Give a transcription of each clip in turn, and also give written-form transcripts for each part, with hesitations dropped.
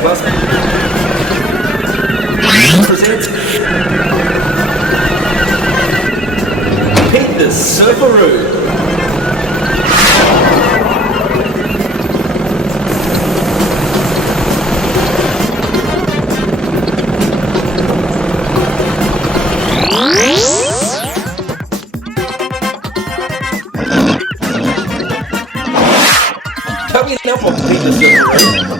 Plus presents Pete the Surfaroo. Coming up on Pete the Surfaroo.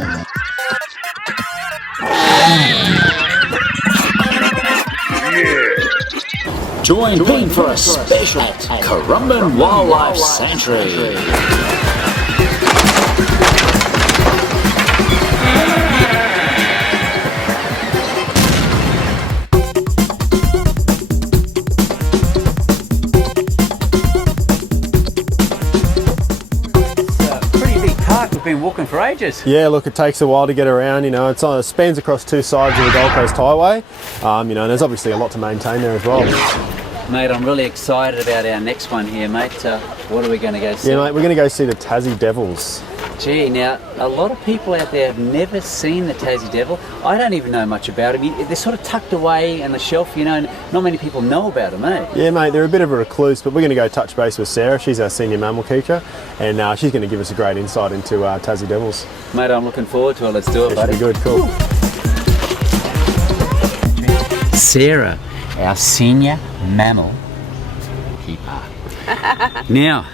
Join Pete for a special at Currumbin Wildlife Sanctuary. We've been walking for ages. Yeah, look, it takes a while to get around, you know, it spans across two sides of the Gold Coast Highway, you know, and there's obviously a lot to maintain there as well. Mate, I'm really excited about our next one here, mate. What are we going to go see? Yeah, mate, we're going to go see the Tassie Devils. Gee, now, a lot of people out there have never seen the Tassie Devil. I don't even know much about them. They're sort of tucked away on the shelf, you know, and not many people know about them, eh? Yeah, mate, they're a bit of a recluse, but we're going to go touch base with Sarah. She's our senior mammal keeper, and she's going to give us a great insight into Tassie Devils. Mate, I'm looking forward to it. Let's do it, buddy. Should be good, cool. Sarah, our senior mammal keeper. Now,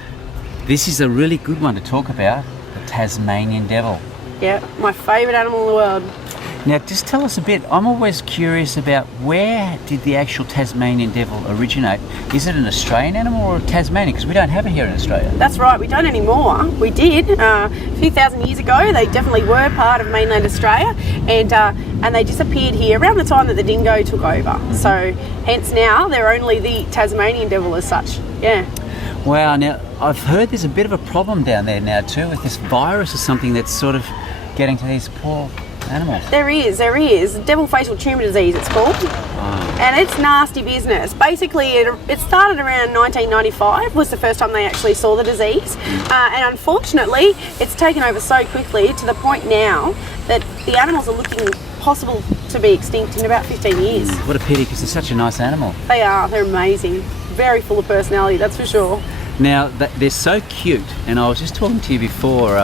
this is a really good one to talk about, the Tasmanian Devil. Yeah, my favourite animal in the world. Now, just tell us a bit. I'm always curious about where did the actual Tasmanian Devil originate? Is it an Australian animal or a Tasmanian? Because we don't have it here in Australia. That's right, we don't anymore. We did a few thousand years ago. They definitely were part of mainland Australia, and they disappeared here around the time that the dingo took over. So, hence now they're only the Tasmanian Devil as such. Yeah. Wow. Now, I've heard there's a bit of a problem down there now too with this virus or something that's sort of getting to these poor animals. There is. Devil facial tumour disease, it's called. And it's nasty business. Basically, it started around 1995 was the first time they actually saw the disease. And unfortunately, it's taken over so quickly to the point now that the animals are looking possible to be extinct in about 15 years. What a pity, because it's such a nice animal. They are. They're amazing. Very full of personality, that's for sure. Now, they're so cute, and I was just talking to you before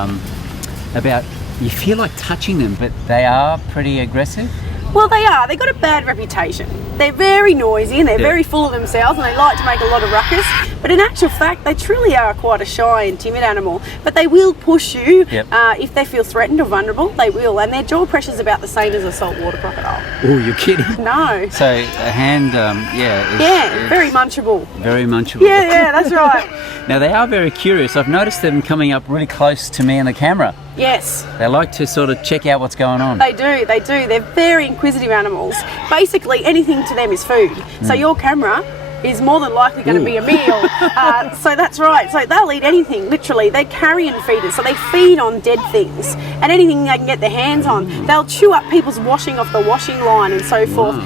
about you feel like touching them, but they are pretty aggressive. Well, they are. They've got a bad reputation. They're very noisy and they're very full of themselves, and they like to make a lot of ruckus. But in actual fact, they truly are quite a shy and timid animal. But they will push you if they feel threatened or vulnerable. They will, and their jaw pressure is about the same as a saltwater crocodile. Oh, you're kidding? No. So a hand, very munchable. Very munchable. Yeah, that's right. Now they are very curious. I've noticed them coming up really close to me and the camera. Yes. They like to sort of check out what's going on. They do. They're very inquisitive animals. Basically, anything to them is food. So your camera is more than likely going to be a meal. So that's right. So they'll eat anything, literally. They're carrion feeders, so they feed on dead things and anything they can get their hands on. They'll chew up people's washing off the washing line and so forth.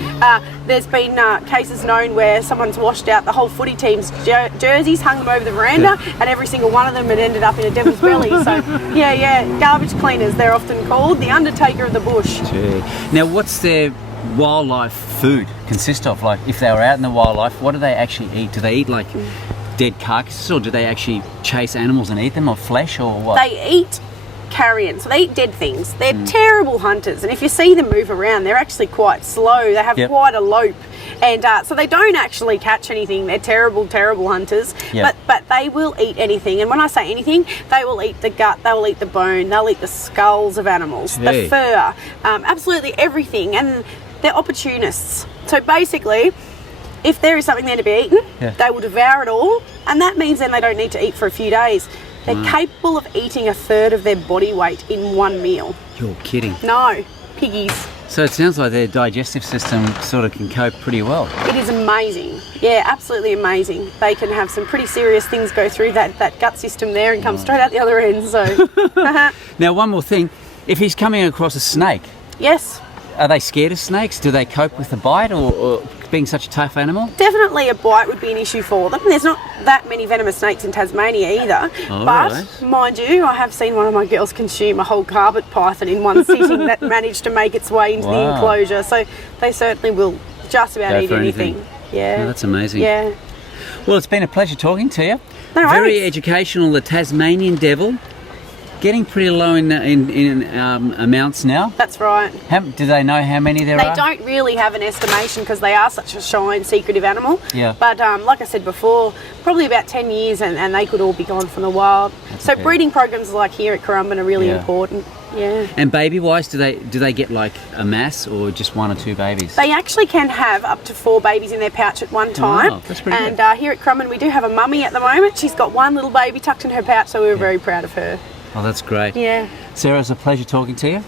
There's been cases known where someone's washed out the whole footy team's jerseys, hung them over the veranda, and every single one of them had ended up in a devil's belly. So, garbage cleaners, they're often called, the undertaker of the bush. Gee. Now, what's their wildlife food consist of? Like, if they were out in the wildlife, what do they actually eat? Do they eat like dead carcasses, or do they actually chase animals and eat them, or flesh, or what? They eat carrion, so they eat dead things. They're terrible hunters, and if you see them move around, they're actually quite slow. They have quite a lope, and so they don't actually catch anything. They're terrible hunters, but they will eat anything. And when I say anything, they will eat the gut, they will eat the bone, they'll eat the skulls of animals, the fur, absolutely everything. And they're opportunists. So basically, if there is something there to be eaten, they will devour it all, and that means then they don't need to eat for a few days. They're capable of eating a third of their body weight in one meal. You're kidding. No, piggies. So it sounds like their digestive system sort of can cope pretty well. It is amazing. Yeah, absolutely amazing. They can have some pretty serious things go through that gut system there and come straight out the other end. So. Now, one more thing. If he's coming across a snake. Yes. Are they scared of snakes? Do they cope with the bite, or being such a tough animal? Definitely a bite would be an issue for them. There's not that many venomous snakes in Tasmania either. Oh, but really? mind you, I have seen one of my girls consume a whole carpet python in one sitting that managed to make its way into the Wow. enclosure. So they certainly will just about Go eat for anything. anything. Yeah. Oh, that's amazing. Yeah. Well, it's been a pleasure talking to you. No Very worries. educational, the Tasmanian devil. Getting pretty low in amounts now. That's right. Do they know how many there They are? don't really have an estimation because they are such a shy and secretive animal. Yeah. But like I said before, probably about 10 years and they could all be gone from the wild. So okay. breeding programs like here at Currumbin are really Yeah. important. Yeah. And baby-wise, do they get like a mass or just 1 or 2 babies? They actually can have up to 4 babies in their pouch at one time. Wow, that's pretty and good. Here at Currumbin we do have a mummy at the moment. She's got 1 little baby tucked in her pouch, so we're very proud of her. Oh, that's great. Yeah. Sarah, it's a pleasure talking to you.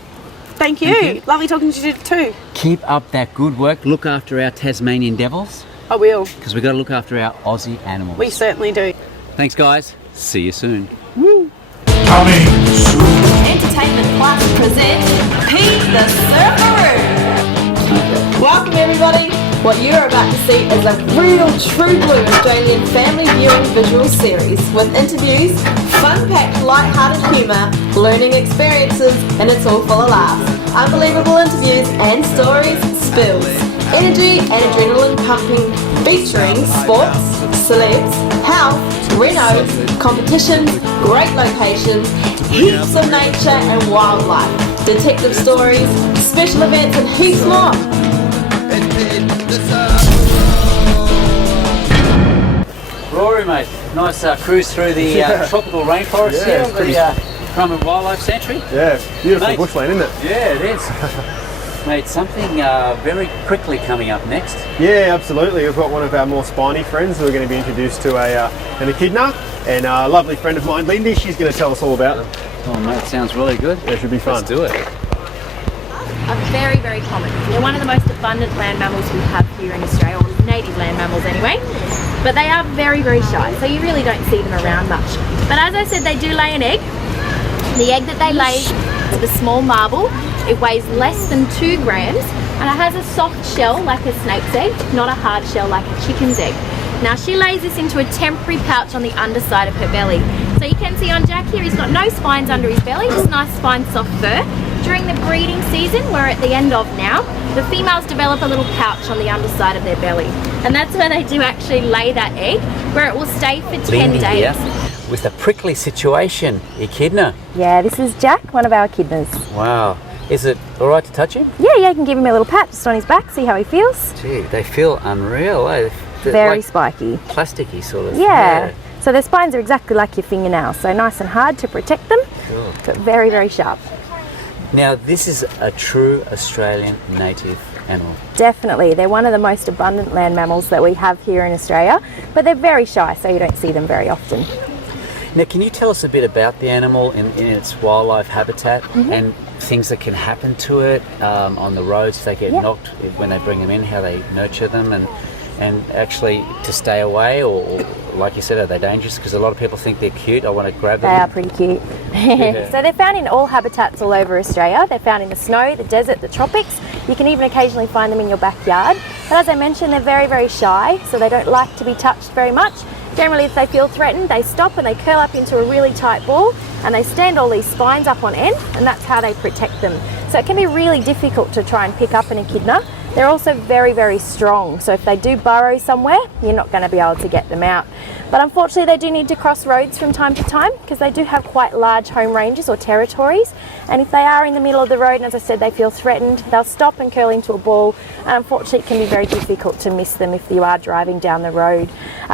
Thank you. Thank you. Lovely talking to you too. Keep up that good work. Look after our Tasmanian devils, I will. because we've got to look after our Aussie animals. We certainly do. Thanks, guys. See you soon. Coming soon. Entertainment Plus presents Pete the Surfaroo. Welcome everybody. What you're about to see is a real true blue Australian family viewing visual series with interviews, fun-packed light-hearted humour, learning experiences, and it's all full of laughs. Unbelievable interviews and stories, spills, energy and adrenaline pumping, featuring sports, celebs, health, renos, competitions, great locations, heaps of nature and wildlife, detective stories, special events and heaps more. Rory, mate. Nice cruise through the tropical rainforest Yeah, here it's of pretty- the Currumbin Wildlife Sanctuary. Yeah, beautiful Mate. bushland, isn't it? Yeah, it is. Mate, something very quickly coming up next. Yeah, absolutely. We've got one of our more spiny friends who are going to be introduced to an echidna, and a lovely friend of mine, Lindy, she's going to tell us all about them. Oh, mate, sounds really good. Yeah, it should be fun. Let's do it. Are very, very common. They're one of the most abundant land mammals we have here in Australia, or native land mammals anyway. But they are very, very shy, so you really don't see them around much. But as I said, they do lay an egg. The egg that they lay is the small marble. It weighs less than 2 grams, and it has a soft shell like a snake's egg, not a hard shell like a chicken's egg. Now she lays this into a temporary pouch on the underside of her belly. So you can see on Jack here, he's got no spines under his belly, just nice fine soft fur. During the breeding season, we're at the end of now, the females develop a little pouch on the underside of their belly. And that's where they do actually lay that egg, where it will stay for 10 Lindy days. here with a prickly situation, echidna. Yeah, this is Jack, one of our echidnas. Wow. Is it all right to touch him? Yeah, you can give him a little pat just on his back, see how he feels. Gee, they feel unreal, eh? They're Very like spiky. plasticky sort of. Yeah. So their spines are exactly like your fingernails, so nice and hard to protect them, Cool. but very, very sharp. Now, this is a true Australian native animal. Definitely, they're one of the most abundant land mammals that we have here in Australia, but they're very shy, so you don't see them very often. Now, can you tell us a bit about the animal in its wildlife habitat and things that can happen to it on the roads if they get Yeah. knocked when they bring them in, how they nurture them and actually to stay away or like you said, are they dangerous? Because a lot of people think they're cute. I want to grab They them. are pretty cute. Yeah. So they're found in all habitats all over Australia. They're found in the snow, the desert, the tropics. You can even occasionally find them in your backyard. But as I mentioned, they're very, very shy, so they don't like to be touched very much. Generally, if they feel threatened, they stop and they curl up into a really tight ball and they stand all these spines up on end, and that's how they protect them. So it can be really difficult to try and pick up an echidna. They're also very, very strong, so if they do burrow somewhere, you're not going to be able to get them out. But unfortunately, they do need to cross roads from time to time because they do have quite large home ranges or territories. And if they are in the middle of the road, and as I said, they feel threatened, they'll stop and curl into a ball. And unfortunately, it can be very difficult to miss them if you are driving down the road.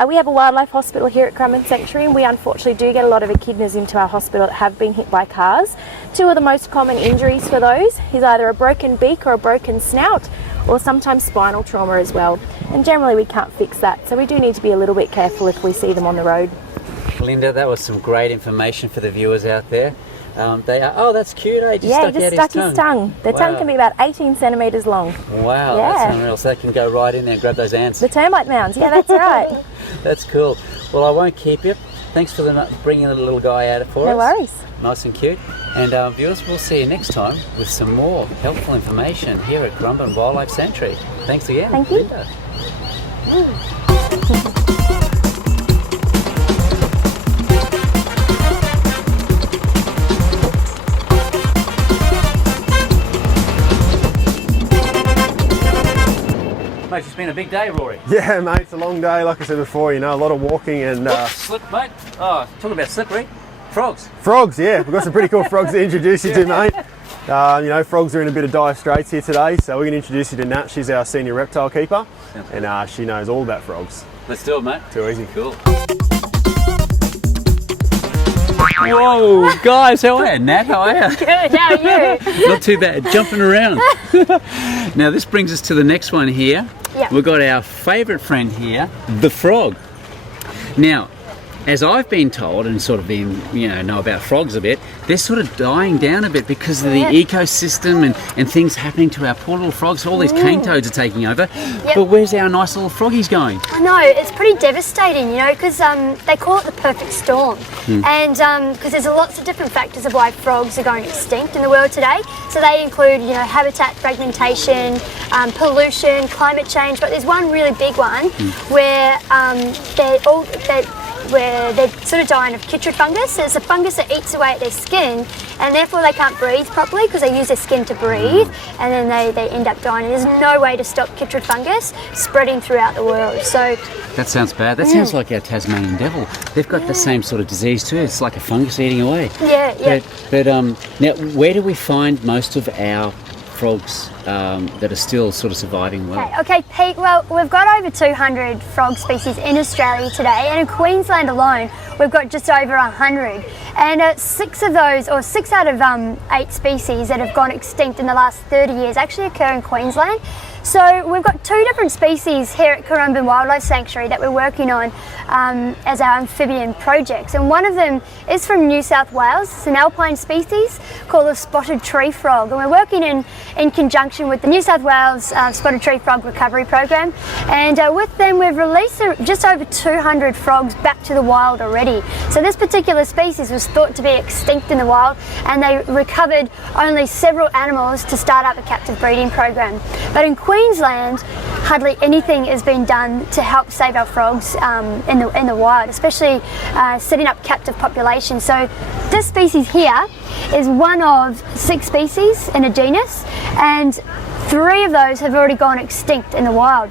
We have a wildlife hospital here at Currumbin Sanctuary, and we unfortunately do get a lot of echidnas into our hospital that have been hit by cars. 2 of the most common injuries for those is either a broken beak or a broken snout, or sometimes spinal trauma as well. And generally we can't fix that, so we do need to be a little bit careful if we see them on the road. Linda, that was some great information for the viewers out there. They are, oh, that's cute, eh? Yeah, he just stuck his tongue. Their tongue can be about 18 centimetres long. Wow, Yeah. that's unreal. So they can go right in there and grab those ants. The termite mounds, yeah, that's right. That's cool. Well, I won't keep you. Thanks for bringing the little guy out for us. No worries. Nice and cute. And viewers, we'll see you next time with some more helpful information here at Currumbin Wildlife Sanctuary. Thanks again. Thank you. Linda. Mate, it's been a big day, Rory. Yeah, mate, it's a long day. Like I said before, you know, a lot of walking and Slip, mate. Oh, talk about slippery. Frogs. frogs. Yeah, we've got some pretty cool frogs to introduce you to, mate. You know, frogs are in a bit of dire straits here today, so we're going to introduce you to Nat. She's our senior reptile keeper, and she knows all about frogs. Let's do it, mate. Too easy. Cool. Whoa, guys, how are you? Nat, how are you? Good, how are you? Not too bad, jumping around. Now this brings us to the next one here. Yeah. We've got our favourite friend here, the frog. Now, as I've been told and sort of been, know about frogs a bit, they're sort of dying down a bit because of the ecosystem and things happening to our poor little frogs. All these cane toads are taking over. Yep. But where's our nice little froggies going? I know, it's pretty devastating, because they call it the perfect storm. And because there's lots of different factors of why frogs are going extinct in the world today. So they include, habitat fragmentation, pollution, climate change, but there's one really big one where they're sort of dying of chytrid fungus. So it's a fungus that eats away at their skin, and therefore they can't breathe properly because they use their skin to breathe, and then they end up dying. And there's no way to stop chytrid fungus spreading throughout the world. So that sounds bad. That sounds like our Tasmanian devil. They've got the same sort of disease too. It's like a fungus eating away. Yeah. But now, where do we find most of our frogs that are still sort of surviving well? Okay, Pete, well, we've got over 200 frog species in Australia today, and in Queensland alone, we've got just over 100. And 6 of those, or 6 out of 8 species that have gone extinct in the last 30 years actually occur in Queensland. So we've got 2 different species here at Currumbin Wildlife Sanctuary that we're working on as our amphibian projects, and one of them is from New South Wales. It's an alpine species called the spotted tree frog, and we're working in conjunction with the New South Wales Spotted Tree Frog Recovery Program, and with them we've released just over 200 frogs back to the wild already. So this particular species was thought to be extinct in the wild, and they recovered only several animals to start up a captive breeding program. But in Queensland, hardly anything has been done to help save our frogs in the wild, especially setting up captive populations. So this species here is one of 6 species in a genus, and 3 of those have already gone extinct in the wild.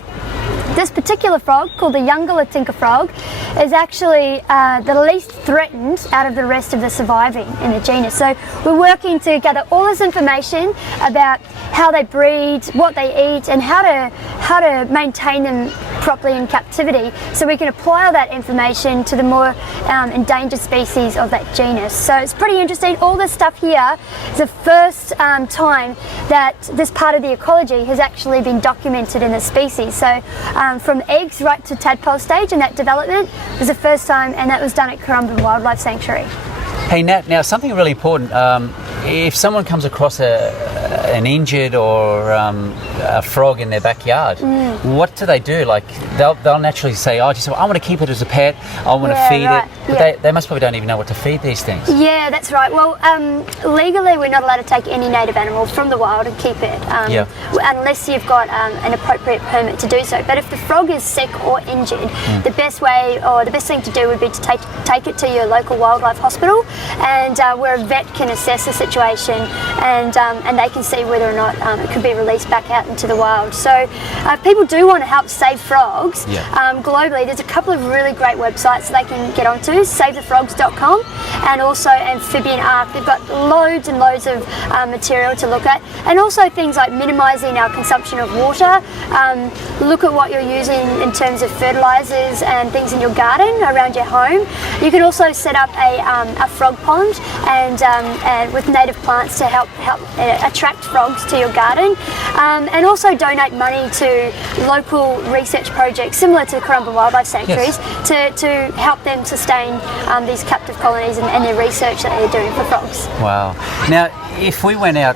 This particular frog, called the Youngula tinker frog, is actually the least threatened out of the rest of the surviving in the genus. So we're working to gather all this information about how they breed, what they eat, and how to maintain them properly in captivity, so we can apply all that information to the more endangered species of that genus. So it's pretty interesting. All this stuff here is the first time that this part of the ecology has actually been documented in the species. So from eggs right to tadpole stage, and that development was the first time, and that was done at Currumbin Wildlife Sanctuary. Hey Nat, now something really important. If someone comes across an injured or a frog in their backyard, what do they do? Like they'll naturally say, I want to keep it as a pet, I want to feed it. But they most probably don't even know what to feed these things. Yeah, that's right. Well, legally we're not allowed to take any native animal from the wild and keep it, unless you've got an appropriate permit to do so. But if the frog is sick or injured, the best way or the best thing to do would be to take it to your local wildlife hospital, and where a vet can assess the situation, and they can see whether or not it could be released back out into the wild. So if people do want to help save frogs, globally there's a couple of really great websites they can get onto, savethefrogs.com and also Amphibian Arc. They've got loads and loads of material to look at, and also things like minimising our consumption of water. Look at what you're using in terms of fertilisers and things in your garden around your home. You can also set up a frog pond and with native plants to help attract frogs to your garden, and also donate money to local research projects similar to the Currumbin Wildlife Sanctuaries to help them sustain these captive colonies and their research that they're doing for frogs. Wow. Now, if we went out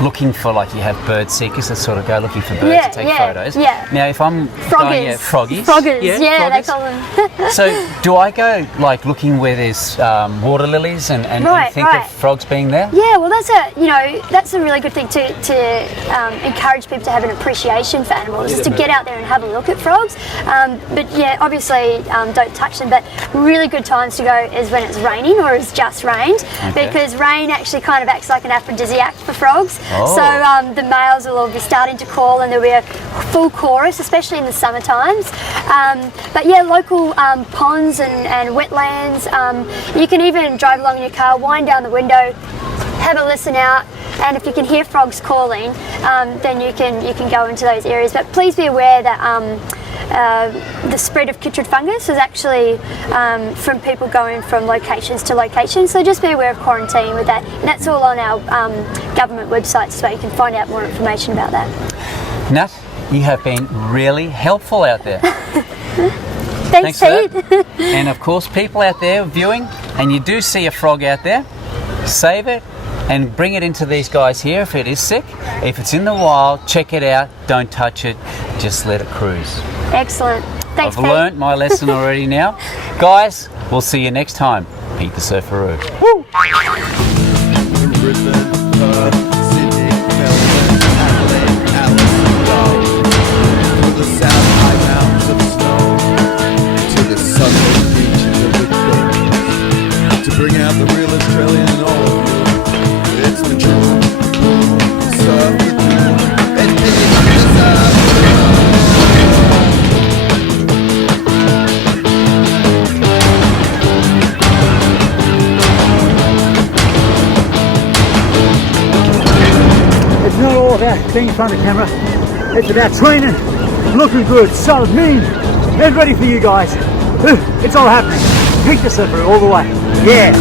looking for, like, you have bird seekers that sort of go looking for birds to take photos. Yeah. Now, if I'm going, froggies. Froggers, yeah, froggers. they call them. So, do I go like looking where there's water lilies and think of frogs being there? Yeah, well, that's a really good thing to encourage people to have an appreciation for animals, is to get out there and have a look at frogs. But yeah, obviously don't touch them. But really good times to go is when it's raining or it's just rained, because rain actually kind of acts like an aphrodisiac for frogs. So the males will all be starting to call, and there'll be a full chorus, especially in the summer times. But yeah, local ponds and wetlands. You can even drive along in your car, wind down the window, have a listen out, and if you can hear frogs calling, then you can go into those areas. But please be aware that the spread of chytrid fungus is actually from people going from locations to locations, so just be aware of quarantine with that, and that's all on our government website, so you can find out more information about that. Nat, you have been really helpful out there. Thanks Pete. for that. And of course, people out there viewing, and you do see a frog out there, save it and bring it into these guys here if it is sick. If it's in the wild, check it out, don't touch it, just let it cruise. Excellent. Thanks, I've learnt my lesson already now. Guys, we'll see you next time. Pete the Surfaroo. Woo! To bring out the real Australian in all of you, it's the truth. Surf the truth, and it's It's not all about being in front of the camera. It's about training, looking good, solid, mean, and ready for you guys. It's all happening. Pete the Surfaroo all the way. Yeah.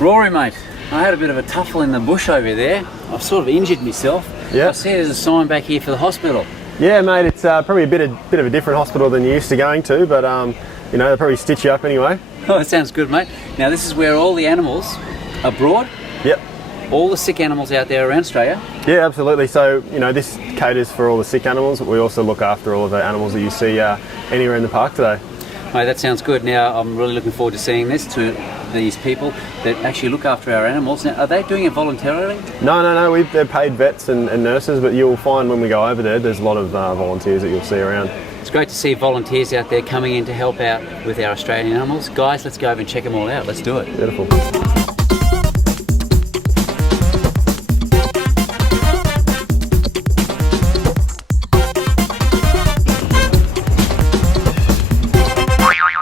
Rory, mate, I had a bit of a tuffle in the bush over there. I've sort of injured myself. Yeah. I see there's a sign back here for the hospital. Yeah, mate, it's probably a bit of a different hospital than you're used to going to, but they'll probably stitch you up anyway. Oh, that sounds good, mate. Now, this is where all the animals are brought. Yep. All the sick animals out there around Australia. Yeah, absolutely. So, this caters for all the sick animals, but we also look after all of the animals that you see anywhere in the park today. Mate, that sounds good. Now, I'm really looking forward to seeing this, to these people that actually look after our animals. Now, are they doing it voluntarily? No. They're paid vets and nurses, but you'll find when we go over there's a lot of volunteers that you'll see around. It's great to see volunteers out there coming in to help out with our Australian animals. Guys, let's go over and check them all out. Let's do it. Beautiful.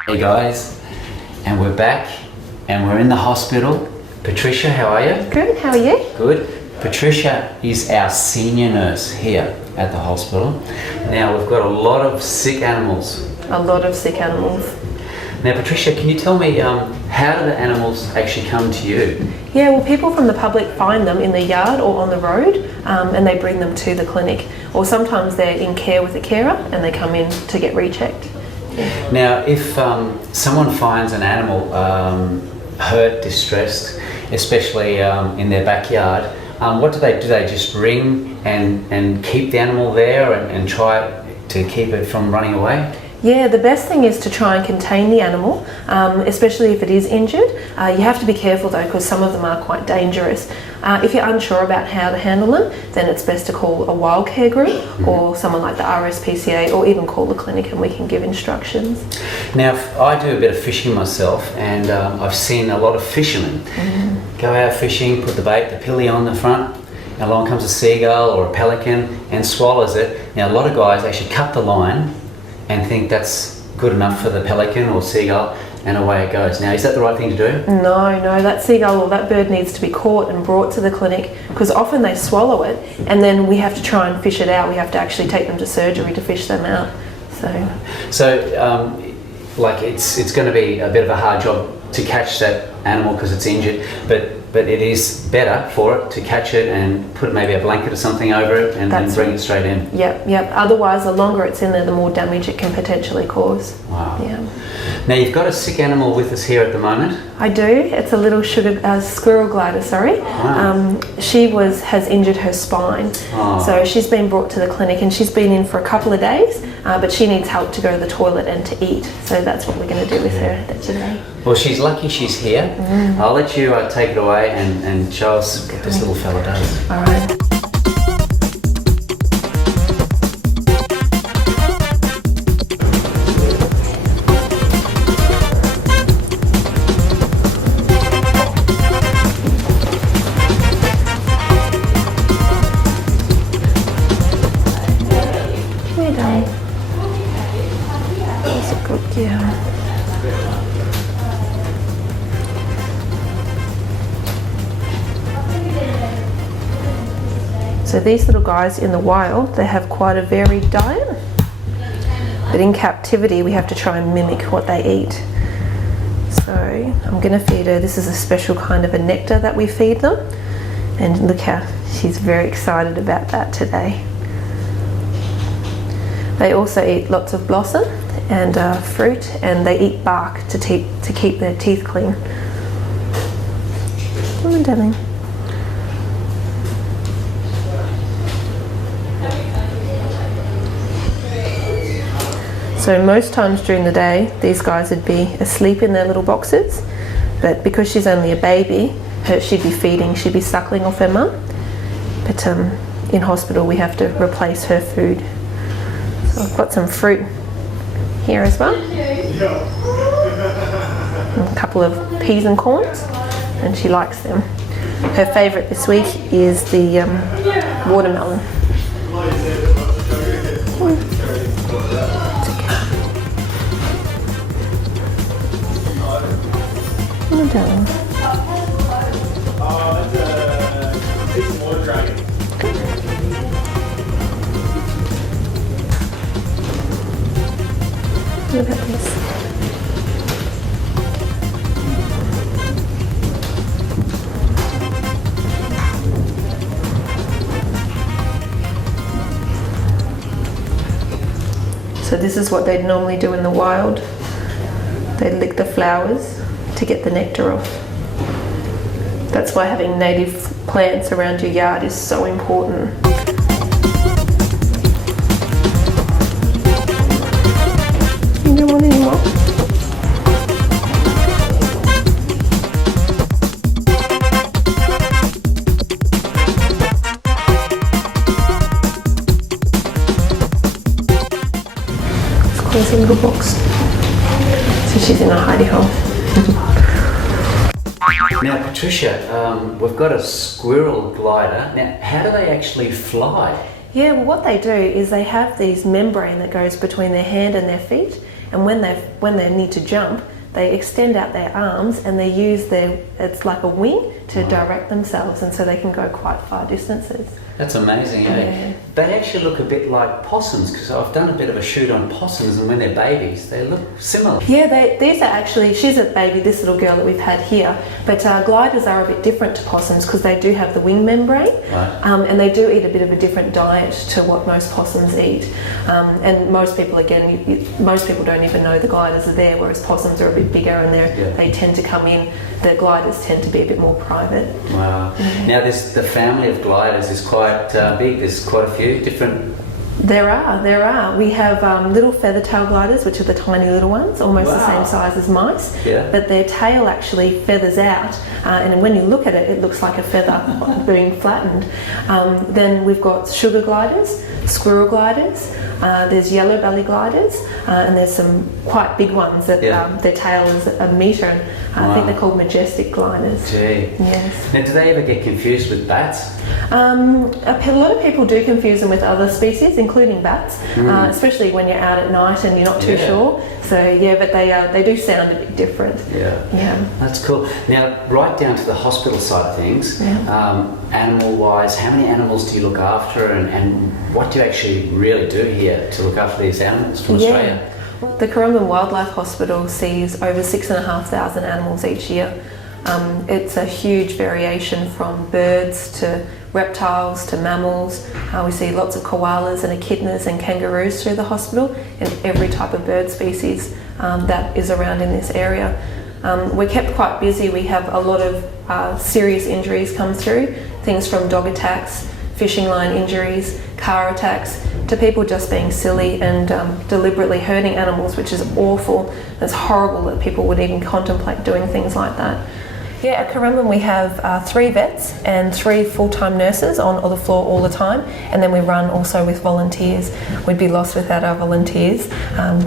Hey guys, and we're back and we're in the hospital. Patricia, how are you? Good, how are you? Good. Patricia is our senior nurse here at the hospital. Now we've got a lot of sick animals. A lot of sick animals. Now Patricia, can you tell me how do the animals actually come to you? Yeah, well, people from the public find them in the yard or on the road, and they bring them to the clinic. Or sometimes they're in care with a carer and they come in to get rechecked. Now, if someone finds an animal hurt, distressed, especially in their backyard, what do? They just ring and keep the animal there and try to keep it from running away? Yeah, the best thing is to try and contain the animal, especially if it is injured. You have to be careful though, because some of them are quite dangerous. If you're unsure about how to handle them, then it's best to call a wild care group or someone like the RSPCA, or even call the clinic and we can give instructions. Now, I do a bit of fishing myself, and I've seen a lot of fishermen go out fishing, put the bait, the pilly on the front, and along comes a seagull or a pelican and swallows it. Now, a lot of guys actually cut the line and think that's good enough for the pelican or seagull, and away it goes. Now, is that the right thing to do? No, that seagull or that bird needs to be caught and brought to the clinic, because often they swallow it and then we have to try and fish it out. We have to actually take them to surgery to fish them out. So, like it's going to be a bit of a hard job to catch that animal because it's injured, but it is better for it to catch it and put maybe a blanket or something over it and then bring it straight in. Yep. Otherwise, the longer it's in there, the more damage it can potentially cause. Wow. Yeah. Now you've got a sick animal with us here at the moment. I do. It's a little squirrel glider. Sorry. Wow. She has injured her spine, so she's been brought to the clinic and she's been in for a couple of days, but she needs help to go to the toilet and to eat. So that's what we're going to do with her today. Well, she's lucky she's here. I'll let you take it away and show us what this little fella does. All right. So these little guys in the wild, they have quite a varied diet, but in captivity we have to try and mimic what they eat. So I'm going to feed her, this is a special kind of a nectar that we feed them, and look how she's very excited about that today. They also eat lots of blossom and fruit, and they eat bark to keep their teeth clean. Come on, darling. So most times during the day, these guys would be asleep in their little boxes, but because she's only a baby, she'd be feeding, she'd be suckling off her mum. But in hospital, we have to replace her food. So I've got some fruit here as well. And a couple of peas and corns, and she likes them. Her favourite this week is the watermelon. Oh, darling. Look at this. So this is what they'd normally do in the wild. They'd lick the flowers to get the nectar off. That's why having native plants around your yard is so important. You don't want any more? Let's close the little box. So she's in a hidey hole. Now, Patricia, we've got a squirrel glider. Now, how do they actually fly? Yeah, well, what they do is they have these membrane that goes between their hand and their feet, and when they need to jump, they extend out their arms and they use it's like a wing to direct themselves, and so they can go quite far distances. That's amazing, eh? Yeah. They actually look a bit like possums, because I've done a bit of a shoot on possums, and when they're babies, they look similar. Yeah, these are actually, she's a baby, this little girl that we've had here, but gliders are a bit different to possums because they do have the wing membrane, and they do eat a bit of a different diet to what most possums eat. And most people, again, most people don't even know the gliders are there, whereas possums are a bit bigger and they tend to come in. The gliders tend to be a bit more private. Wow. Now, the family of gliders is quite big. There's quite a few different. There are. We have little feather tail gliders, which are the tiny little ones, almost the same size as mice. Yeah. But their tail actually feathers out, and when you look at it, it looks like a feather being flattened. Then we've got sugar gliders, squirrel gliders. There's yellow belly gliders, and there's some quite big ones that their tail is a metre. I think they're called majestic gliders. Gee. Yes. Now, do they ever get confused with bats? A lot of people do confuse them with other species, including bats, especially when you're out at night and you're not too sure. So yeah, but they do sound a bit different. Yeah. That's cool. Now, right down to the hospital side of things, animal-wise, how many animals do you look after, and what do you actually really do here to look after these animals from Australia? The Currumbin Wildlife Hospital sees over 6,500 animals each year. It's a huge variation from birds to reptiles to mammals. We see lots of koalas and echidnas and kangaroos through the hospital, and every type of bird species that is around in this area. We're kept quite busy. We have a lot of serious injuries come through, things from dog attacks, fishing line injuries, car attacks, to people just being silly and deliberately hurting animals, which is awful. It's horrible that people would even contemplate doing things like that. Yeah, at Currumbin we have 3 vets and 3 full-time nurses on the floor all the time, and then we run also with volunteers. We'd be lost without our volunteers.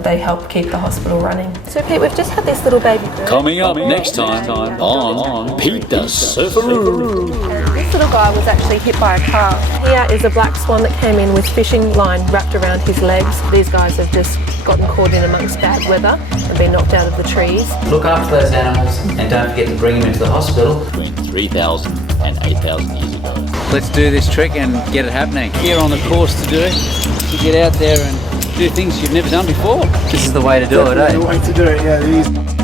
They help keep the hospital running. So Pete, we've just had this little baby bird. Coming up next time on Pete the Surfaroo. This little guy was actually hit by a car. Here is a black swan that came in with fishing line wrapped around his legs. These guys have just gotten caught in amongst bad weather and been knocked out of the trees. Look after those animals and don't forget to bring them into the hospital. Between 3,000 and 8,000 years ago. Let's do this trick and get it happening. You're on the course to do it, to get out there and do things you've never done before. This is the way to do it, eh? The way to do it, yeah.